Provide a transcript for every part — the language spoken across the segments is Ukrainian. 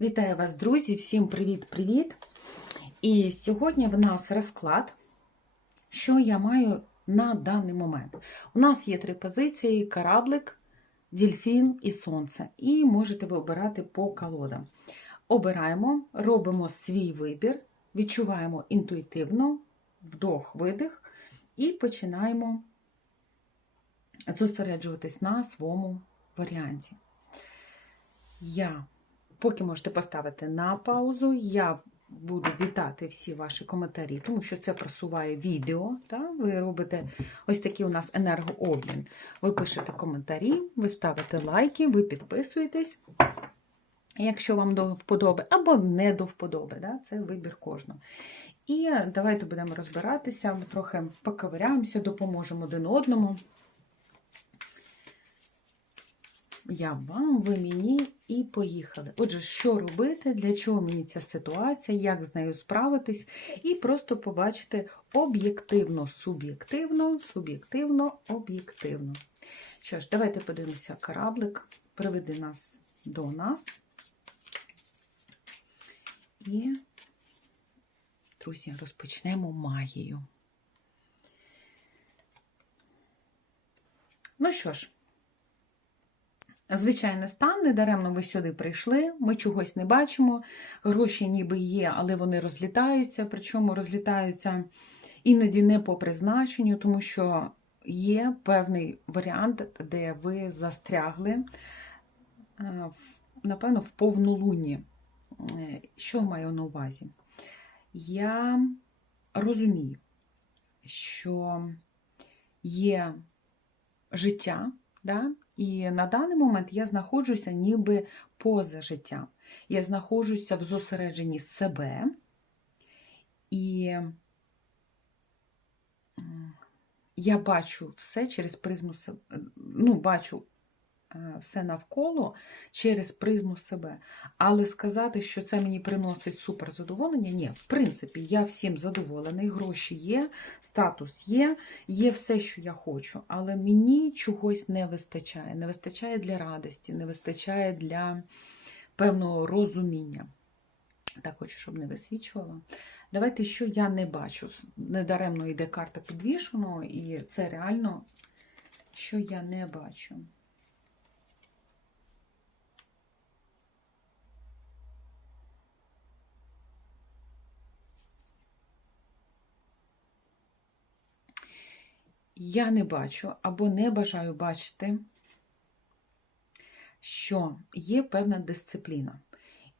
Вітаю вас, друзі! Всім привіт-привіт! І сьогодні в нас розклад, що я маю на даний момент. У нас є три позиції: кораблик, дільфін і сонце. І можете ви обирати по колодам. Обираємо, робимо свій вибір, відчуваємо інтуїтивно, вдох, видих, і починаємо зосереджуватись на своєму варіанті. Я Поки можете поставити на паузу, я буду вітати всі ваші коментарі, тому що це просуває відео. Та? Ви робите ось такий у нас енергообмін. Ви пишете коментарі, ви ставите лайки, ви підписуєтесь, якщо вам до вподоби, або не до вподоби. Да? Це вибір кожного. І давайте будемо розбиратися, ми трохи поковиряємося, допоможемо один одному. Я вам, ви мені і поїхали. Отже, що робити, для чого мені ця ситуація, як з нею справитись, і просто побачити об'єктивно, суб'єктивно, суб'єктивно, об'єктивно. Що ж, давайте подивимося, кораблик приведе нас до нас. І, друзі, розпочнемо магію. Ну що ж, Звичайний стан, недаремно ви сюди прийшли, ми чогось не бачимо. Гроші ніби є, але вони розлітаються, причому розлітаються іноді не по призначенню, тому що є певний варіант, де ви застрягли, напевно, в повнолунні. Е, що маю на увазі? Я розумію, що є життя. Да? І на даний момент я знаходжуся ніби поза життям. Я знаходжуся в зосередженні себе і я бачу все через призму себе. Ну, бачу все навколо через призму себе. Але сказати, що це мені приносить супер задоволення, ні, в принципі, я всім задоволений, гроші є, статус є, є все, що я хочу, але мені чогось не вистачає. Не вистачає для радості, не вистачає для певного розуміння. Так хочу, щоб не висвічувала. Давайте, що я не бачу. Недаремно йде карта підвішеного, і це реально, що я не бачу. Я не бачу або не бажаю бачити, що є певна дисципліна.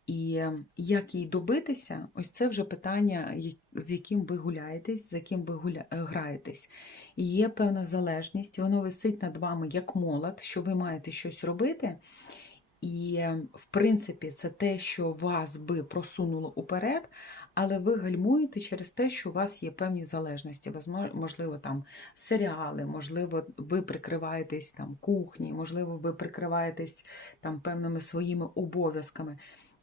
І як їй добитися, ось це вже питання, з яким ви гуляєтесь, з яким ви гуля... граєтесь. І є певна залежність, воно висить над вами як молот, що ви маєте щось робити. І, в принципі, це те, що вас би просунуло уперед, але ви гальмуєте через те, що у вас є певні залежності. Можливо, там серіали, можливо, ви прикриваєтесь там кухні, можливо, ви прикриваєтесь там певними своїми обов'язками.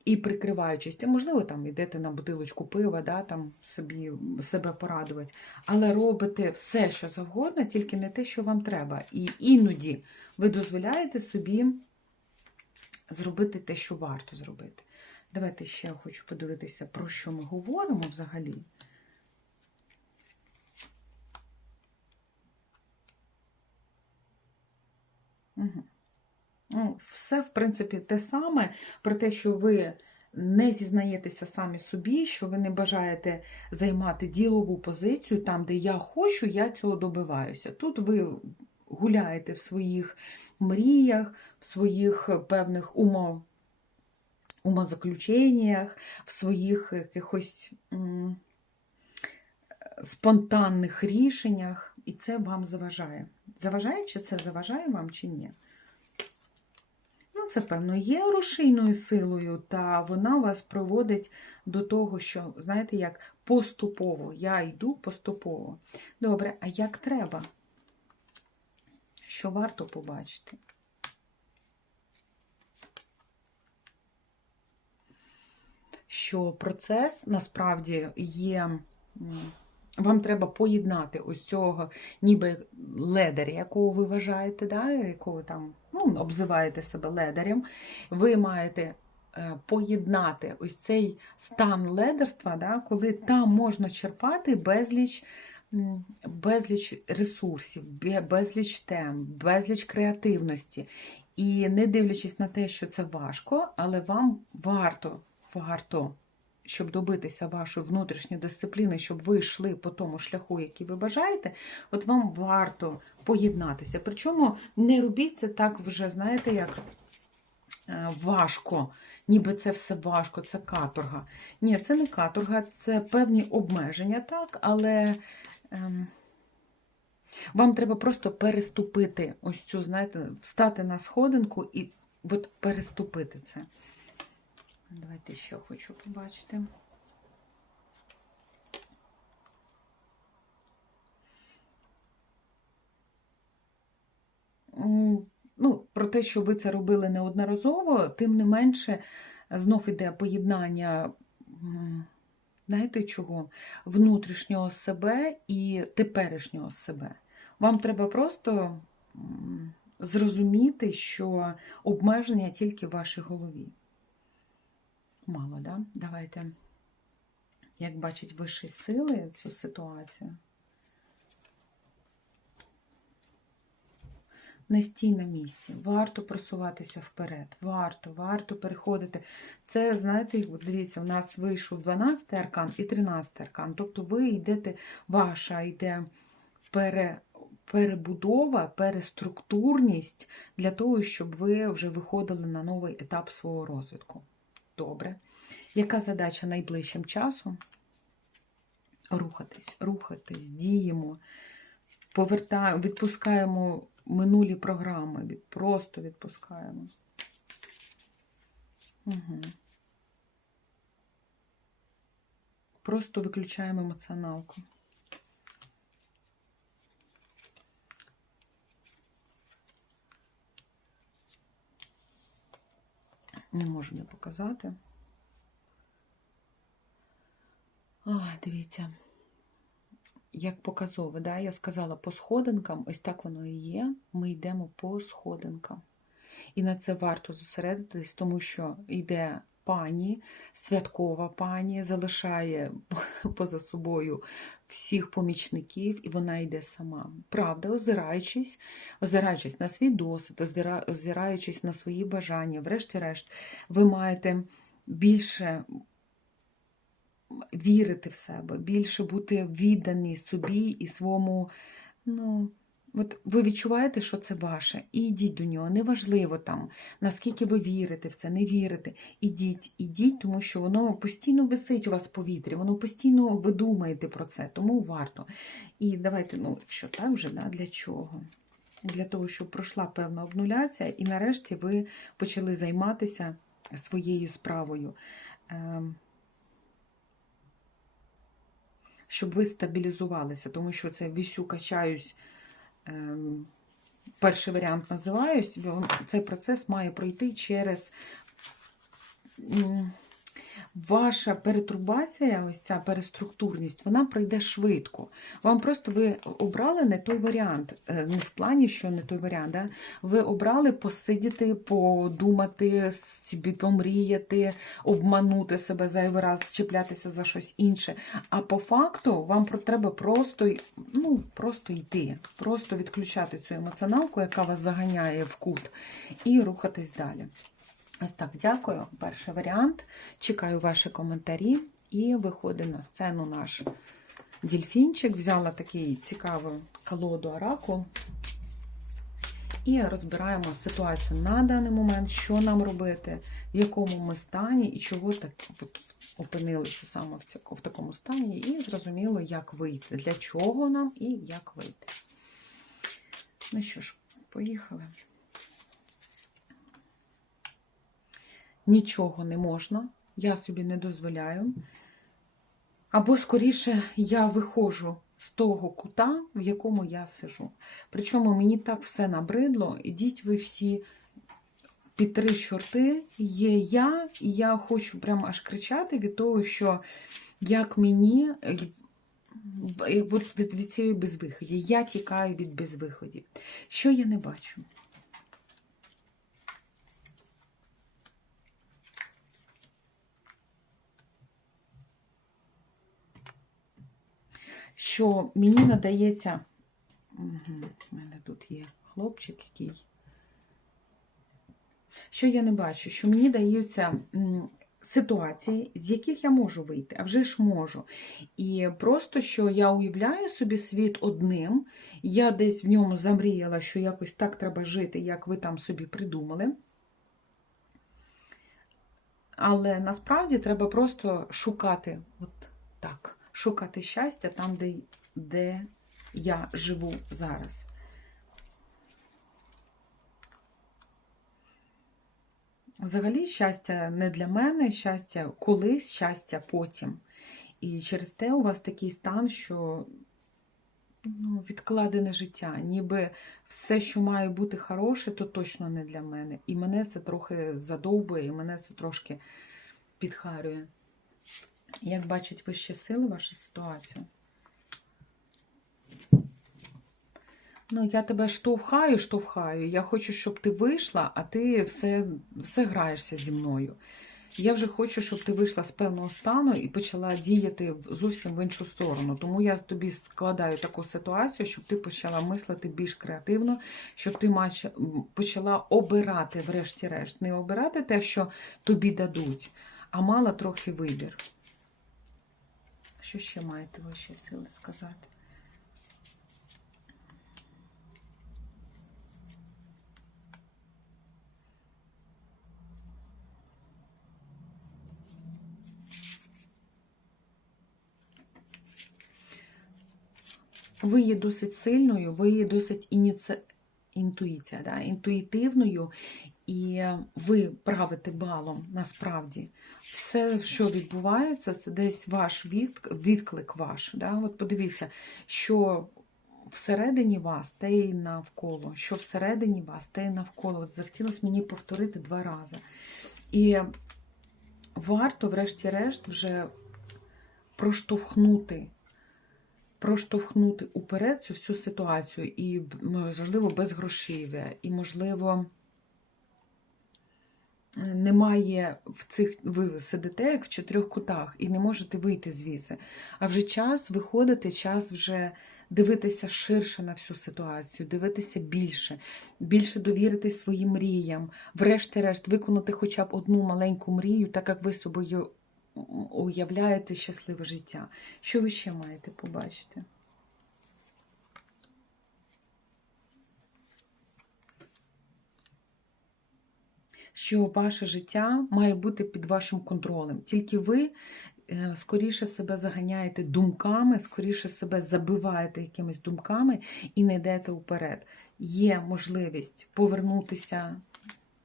І прикриваючись, а можливо, там йдете на бутилочку пива, да, там собі себе порадувати, але робите все, що завгодно, тільки не те, що вам треба. І іноді ви дозволяєте собі зробити те, що варто зробити. Давайте ще хочу подивитися, про що ми говоримо взагалі. Угу. Ну, Все, в принципі, те саме, про те, що ви не зізнаєтеся самі собі, що ви не бажаєте займати ділову позицію там, де я хочу, я цього добиваюся. Тут ви гуляєте в своїх мріях, в своїх певних умов умозаключеннях, в своїх якихось спонтанних рішеннях, і це вам заважає. Заважає, чи це заважає вам, чи ні? Ну, це, певно, є рушійною силою, та вона вас проводить до того, що, знаєте, як поступово. Я йду поступово. Добре, а як треба? Що варто побачити? Що процес насправді є. Вам треба поєднати ось цього, ніби ледаря, якого ви вважаєте, да, якого там ну, обзиваєте себе ледарем. Ви маєте е, поєднати ось цей стан ледерства, да, коли там можна черпати безліч. Безліч ресурсів, безліч тем, безліч креативності. І не дивлячись на те, що це важко, але вам варто, варто, щоб добитися вашої внутрішньої дисципліни, щоб ви йшли по тому шляху, який ви бажаєте, от вам варто поєднатися. Причому не робіть це так вже, знаєте, як е, важко, ніби це все важко, це каторга. Ні, це не каторга, це певні обмеження, так, але. Ем, вам треба просто переступити ось цю, знаєте, встати на сходинку і от переступити це. Давайте ще хочу побачити. Ну, про те, що ви це робили неодноразово, тим не менше, знов іде поєднання, знаєте чого? Внутрішнього себе і теперішнього себе. Вам треба просто зрозуміти, що обмеження тільки в вашій голові. Мало, да? Давайте, як бачать вищі сили цю ситуацію. Не стій на місці, варто просуватися вперед, варто, варто переходити. Це, знаєте, дивіться, у нас вийшов 12 й аркан і 13 й аркан. Тобто ви йдете, ваша йде пере, перебудова, переструктурність для того, щоб ви вже виходили на новий етап свого розвитку. Добре. Яка задача найближчим часом? Рухатись, рухатись, діємо, повертаємо, відпускаємо минулі програми, просто відпускаємо. Угу. Просто виключаємо емоціоналку. Не можу не показати. Ой, дивіться, як показове, да? я сказала по сходинкам, ось так воно і є. Ми йдемо по сходинкам. І на це варто зосередитись, тому що йде пані, святкова пані, залишає поза собою всіх помічників, і вона йде сама. Правда, озираючись, озираючись на свій досвід, озираючись на свої бажання, врешті-решт, ви маєте більше вірити в себе, більше бути віддані собі і своєму. Ну, от ви відчуваєте, що це ваше, і йдіть до нього. Неважливо там, наскільки ви вірите в це, не вірите. Ідіть, ідіть, тому що воно постійно висить у вас в повітрі, воно постійно ви думаєте про це, тому варто. І давайте, ну, що так вже, да, для чого? Для того, щоб пройшла певна обнуляція, і нарешті ви почали займатися своєю справою. Ем, щоб ви стабілізувалися, тому що це вісю качаюсь. Ем, перший варіант називаюсь. Цей процес має пройти через ваша перетурбація, ось ця переструктурність, вона пройде швидко. Вам просто ви обрали не той варіант. Е, Не в плані, що не той варіант. Да? Ви обрали посидіти, подумати, собі помріяти, обманути себе зайвий раз, чіплятися за щось інше. А по факту вам треба просто, ну, просто йти, просто відключати цю емоціоналку, яка вас заганяє в кут, і рухатись далі. Ось так, дякую. Перший варіант. Чекаю ваші коментарі. І виходить на сцену наш дільфінчик. Взяла такий цікаву колоду Араку. І розбираємо ситуацію на даний момент, що нам робити, в якому ми стані і чого так от опинилися саме в, цьому, в такому стані, і зрозуміло, як вийти, для чого нам і як вийти. Ну що ж, поїхали. Нічого не можна, я собі не дозволяю. Або, скоріше, я виходжу з того кута, в якому я сижу. Причому мені так все набридло, ідіть ви всі під три чорти, є я, і я хочу прямо аж кричати від того, що як мені е, е, від, цієї безвиході. Я тікаю від безвиходів. Що я не бачу? Що мені надається. Угу, у мене тут є хлопчик, який. Що я не бачу? Що мені даються ситуації, з яких я можу вийти, а вже ж можу. І просто що я уявляю собі світ одним, я десь в ньому замріяла, що якось так треба жити, як ви там собі придумали. Але насправді треба просто шукати, от так, шукати щастя там, де, де я живу зараз. Взагалі, щастя не для мене, щастя колись, щастя потім. І через те у вас такий стан, що ну, відкладене життя. Ніби все, що має бути хороше, то точно не для мене. І мене це трохи задовбує, і мене це трошки підхарює. Як бачать вищі сили вашу ситуацію? Ну, я тебе штовхаю, штовхаю. Я хочу, щоб ти вийшла, а ти все, все граєшся зі мною. Я вже хочу, щоб ти вийшла з певного стану і почала діяти зовсім в іншу сторону. Тому я тобі складаю таку ситуацію, щоб ти почала мислити більш креативно, щоб ти почала обирати, врешті-решт, не обирати те, що тобі дадуть, а мала трохи вибір. Що ще маєте ваші сили сказати? ви є досить сильною, ви є досить ініці... інтуїція, да? інтуїтивною, і ви правите балом насправді. Все, що відбувається, це десь ваш від... відклик ваш. Да? От подивіться, що всередині вас, те й навколо, що всередині вас, те й навколо. От захотілося мені повторити два рази. І варто, врешті-решт, вже проштовхнути проштовхнути уперед цю всю ситуацію, і, можливо, безгрошів'я, і, можливо, немає в цих, ви сидите як в чотирьох кутах і не можете вийти звідси. А вже час виходити, час вже дивитися ширше на всю ситуацію, дивитися більше, більше довіритись своїм мріям, врешті-решт виконати хоча б одну маленьку мрію, так як ви собою уявляєте щасливе життя. Що ви ще маєте побачити? Що ваше життя має бути під вашим контролем. Тільки ви е, скоріше себе заганяєте думками, скоріше себе забиваєте якимись думками і не йдете вперед. Є можливість повернутися.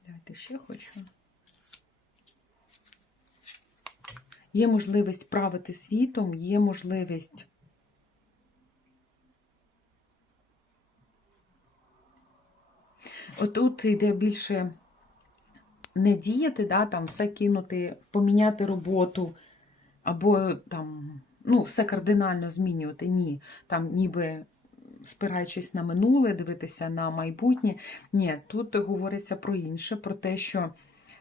Давайте ще хочу. Є можливість правити світом, є можливість отут йде більше не діяти, да, там все кинути, поміняти роботу, або там, ну, все кардинально змінювати. Ні. Там ніби спираючись на минуле, дивитися на майбутнє. Ні, тут говориться про інше, про те, що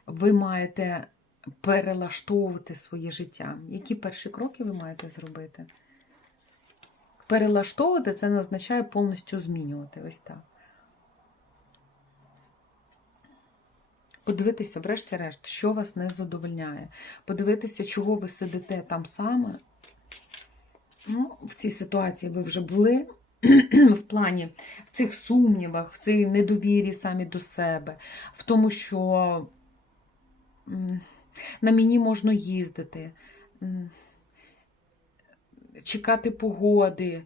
ви маєте перелаштовувати своє життя. Які перші кроки ви маєте зробити? Перелаштовувати це не означає повністю змінювати. Ось так. Подивитися, врешті-решт, що вас не задовольняє. Подивитися, чого ви сидите там саме. Ну, В цій ситуації ви вже були. В плані в цих сумнівах, в цій недовірі самі до себе, в тому, що на мені можна їздити, чекати погоди,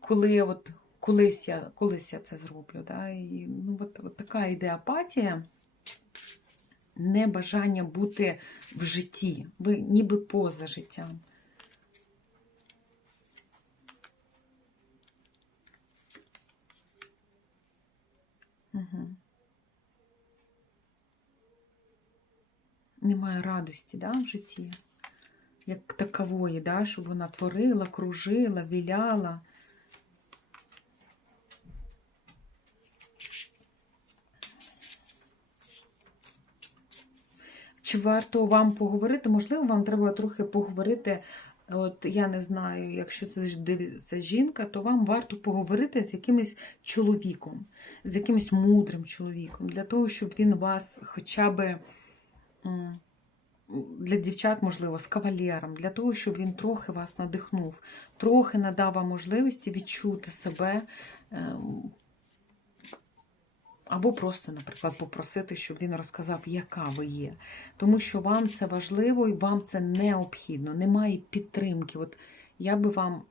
коли от, колись, я, колись я це зроблю. Да? І, ну, от, от така йде апатія, небажання бути в житті, ніби поза життям. Угу. Немає радості да, в житті, як такової, да, щоб вона творила, кружила, віляла. Чи варто вам поговорити? Можливо, вам треба трохи поговорити от я не знаю, якщо це дивиться жінка, то вам варто поговорити з якимось чоловіком, з якимось мудрим чоловіком, для того, щоб він вас хоча би. Для дівчат, можливо, з кавалером, для того, щоб він трохи вас надихнув, трохи надав вам можливості відчути себе ем, або просто, наприклад, попросити, щоб він розказав, яка ви є. Тому що вам це важливо і вам це необхідно. Немає підтримки. От я би вам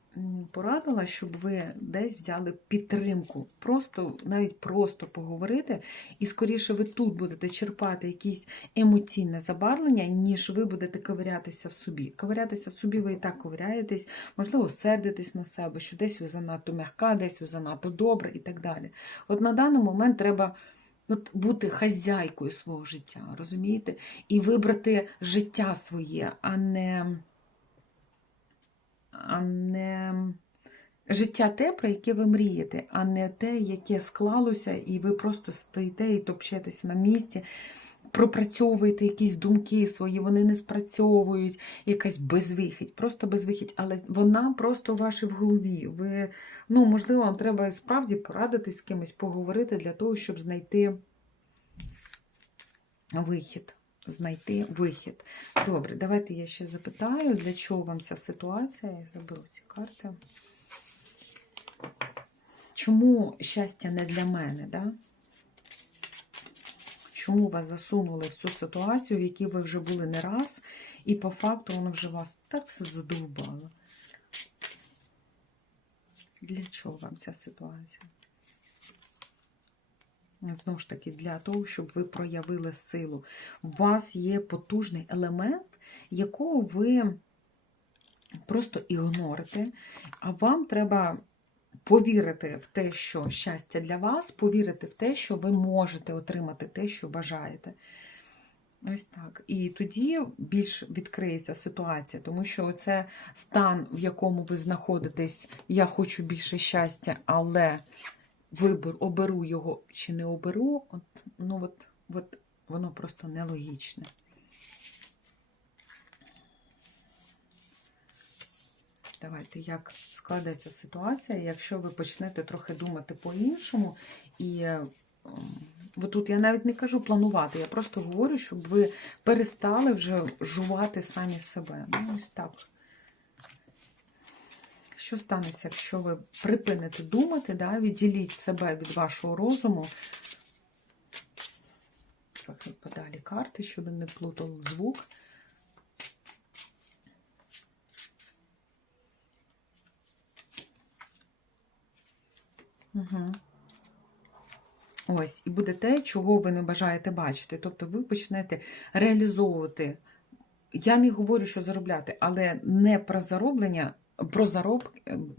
порадила, щоб ви десь взяли підтримку. Просто, навіть просто поговорити, і скоріше ви тут будете черпати якісь емоційне забарвлення, ніж ви будете ковирятися в собі. Ковирятися в собі ви і так ковиряєтесь, можливо, сердитесь на себе, що десь ви занадто м'яка, десь ви занадто добра і так далі. От на даний момент треба от, бути хазяйкою свого життя, розумієте? І вибрати життя своє, а не, не життя те, про яке ви мрієте, а не те, яке склалося, і ви просто стоїте і топчетеся на місці. Пропрацьовуєте якісь думки свої, вони не спрацьовують, якась безвихідь, просто безвихідь, але вона просто у вашій в голові. Ви, ну, можливо, вам треба справді порадитись з кимось, поговорити для того, щоб знайти вихід. Знайти вихід. Добре, давайте я ще запитаю, для чого вам ця ситуація. Я заберу ці карти. Чому щастя не для мене? Да? Чому вас засунули в цю ситуацію, в якій ви вже були не раз, і по факту воно вже вас так все задовбало? Для чого вам ця ситуація? Знову ж таки, для того, щоб ви проявили силу. У вас є потужний елемент, якого ви просто ігнорите, а вам треба повірити в те, що щастя для вас, повірити в те, що ви можете отримати те, що бажаєте. Ось так. І тоді більш відкриється ситуація, тому що це стан, в якому ви знаходитесь, я хочу більше щастя, але вибор, оберу його чи не оберу, от, ну от, от воно просто нелогічне. Давайте, як складеться ситуація, якщо ви почнете трохи думати по-іншому. І ем, ви тут я навіть не кажу планувати, я просто говорю, щоб ви перестали вже жувати самі себе. Ну, ось так. Що станеться, якщо ви припините думати, да, відділіть себе від вашого розуму? Трохи подалі карти, щоб не плутав звук. Угу. Ось, і буде те, чого ви не бажаєте бачити. Тобто ви почнете реалізовувати. Я не говорю, що заробляти, але не про зароблення, про зароб,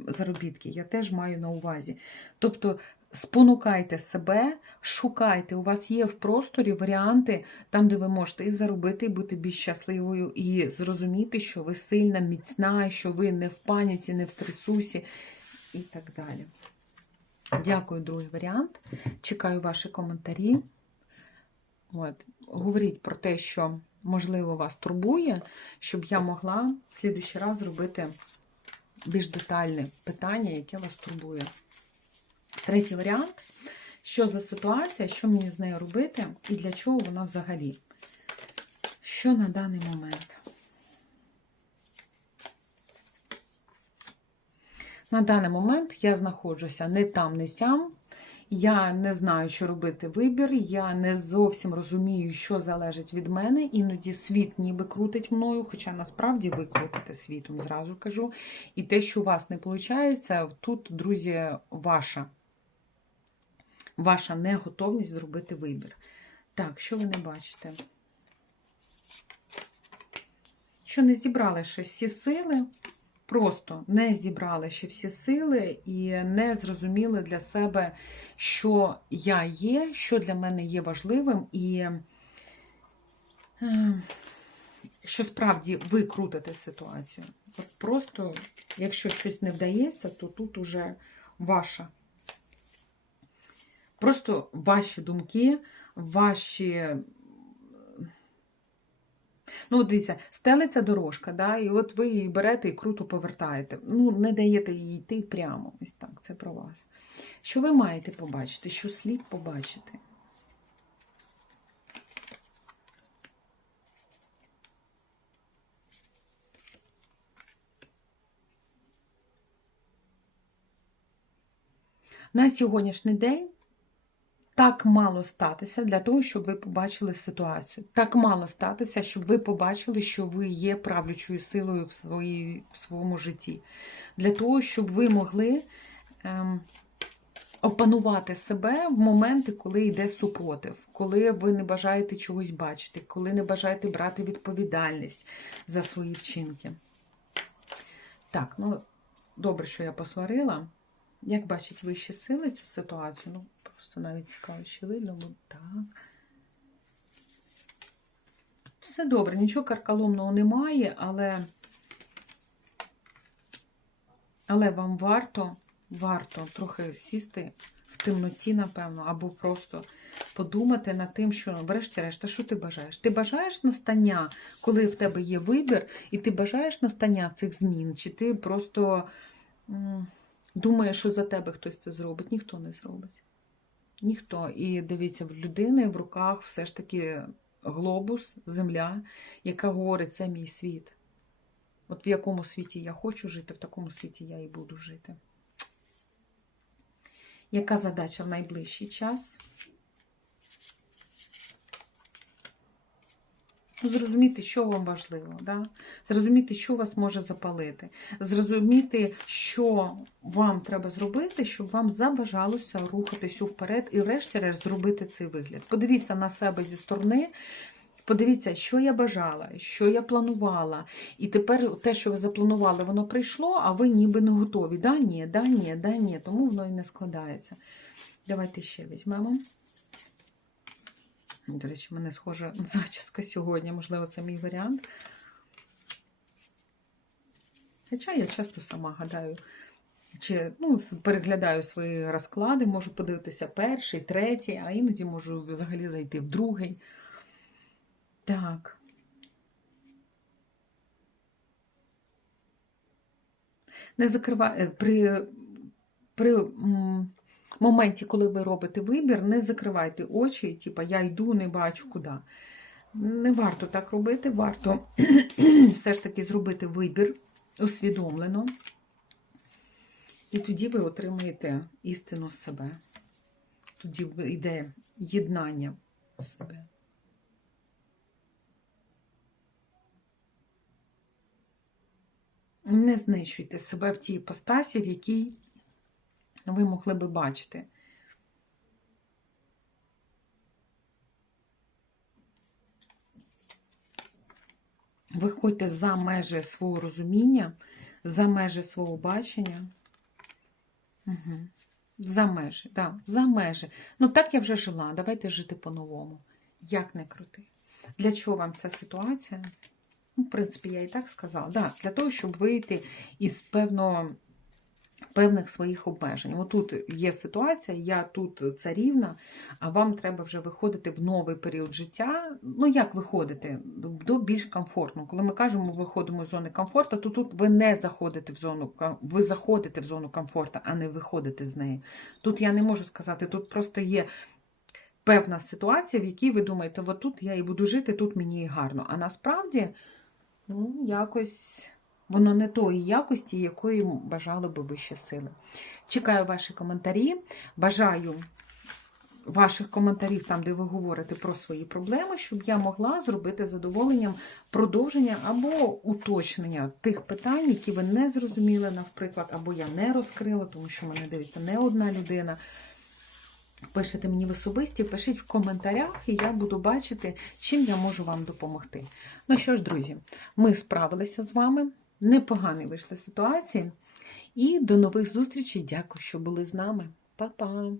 заробітки я теж маю на увазі. Тобто спонукайте себе, шукайте, у вас є в просторі варіанти, там, де ви можете і заробити, і бути більш щасливою, і зрозуміти, що ви сильна, міцна, що ви не в паніці, не в стресусі і так далі. Дякую, другий варіант. Чекаю ваші коментарі. От. Говоріть про те, що, можливо, вас турбує, щоб я могла в слідуючий раз зробити більш детальне питання, яке вас турбує. Третій варіант. Що за ситуація, що мені з нею робити і для чого вона взагалі? Що на даний момент? На даний момент я знаходжуся не там, не сям. Я не знаю, що робити вибір. Я не зовсім розумію, що залежить від мене. Іноді світ ніби крутить мною, хоча насправді ви крутите світом, зразу кажу. І те, що у вас не виходить, тут, друзі, ваша, ваша неготовність зробити вибір. Так, що ви не бачите? Що не зібрали ще всі сили. Просто не зібрали ще всі сили і не зрозуміли для себе, що я є, що для мене є важливим, і е, що справді ви крутите ситуацію. Просто, якщо щось не вдається, то тут уже ваша. Просто ваші думки, ваші Ну, дивіться, стелиться дорожка, да, і от ви її берете і круто повертаєте. Ну, не даєте їй йти прямо. Ось так, це про вас. Що ви маєте побачити? Що слід побачити? На сьогоднішній день так мало статися для того, щоб ви побачили ситуацію. Так мало статися, щоб ви побачили, що ви є правлячою силою в, своїй, в своєму житті. Для того, щоб ви могли ем, опанувати себе в моменти, коли йде супротив, коли ви не бажаєте чогось бачити, коли не бажаєте брати відповідальність за свої вчинки. Так, ну добре, що я посварила. Як бачить вищі сили цю ситуацію? Ну, просто навіть цікаво, що видно, бо так. Все добре, нічого карколомного немає, але, але вам варто, варто трохи сісти в темноті, напевно, або просто подумати над тим, що, врешті-решт, а що ти бажаєш? Ти бажаєш настання, коли в тебе є вибір, і ти бажаєш настання цих змін, чи ти просто. Думає, що за тебе хтось це зробить, ніхто не зробить. Ніхто. І дивіться, в людини в руках все ж таки глобус, земля, яка говорить, це мій світ. От в якому світі я хочу жити, в такому світі я і буду жити. Яка задача в найближчий час? Зрозуміти, що вам важливо, да? зрозуміти, що вас може запалити, зрозуміти, що вам треба зробити, щоб вам забажалося рухатись вперед і, врешті-решт, зробити цей вигляд. Подивіться на себе зі сторони, подивіться, що я бажала, що я планувала. І тепер те, що ви запланували, воно прийшло, а ви ніби не готові. Да, ні, да, ні, да, ні. Тому воно і не складається. Давайте ще візьмемо. До речі, мене схожа зачіска сьогодні, можливо, це мій варіант. Хоча я часто сама гадаю, чи ну, переглядаю свої розклади, можу подивитися перший, третій, а іноді можу взагалі зайти в другий. Так. Не закривай при, при м, моменті, коли ви робите вибір, не закривайте очі, типу я йду, не бачу куди. Не варто так робити, варто все ж таки зробити вибір усвідомлено. І тоді ви отримаєте істину себе. Тоді йде єднання себе. Не знищуйте себе в тій іпостасі, в якій ви могли би бачити. Виходьте за межі свого розуміння, за межі свого бачення. Угу. За межі, да, за межі. Ну, так я вже жила. Давайте жити по-новому. Як не крути. Для чого вам ця ситуація? Ну, в принципі, я і так сказала. Да, Для того, щоб вийти із певного певних своїх обмежень. Отут є ситуація, я тут царівна, а вам треба вже виходити в новий період життя. Ну, як виходити? До більш комфортно. Коли ми кажемо, виходимо з зони комфорту, то тут ви не заходите в зону ви заходите в зону комфорту, а не виходите з неї. Тут я не можу сказати, тут просто є. Певна ситуація, в якій ви думаєте, от тут я і буду жити, тут мені і гарно. А насправді, ну, якось Воно не тої якості, якої бажали би вищі сили. Чекаю ваші коментарі. Бажаю ваших коментарів, там, де ви говорите про свої проблеми, щоб я могла зробити задоволенням продовження або уточнення тих питань, які ви не зрозуміли, наприклад, або я не розкрила, тому що мене дивиться не одна людина. Пишете мені в особисті, пишіть в коментарях, і я буду бачити, чим я можу вам допомогти. Ну що ж, друзі, ми справилися з вами непогані вийшли ситуації. І до нових зустрічей. Дякую, що були з нами. Па-па!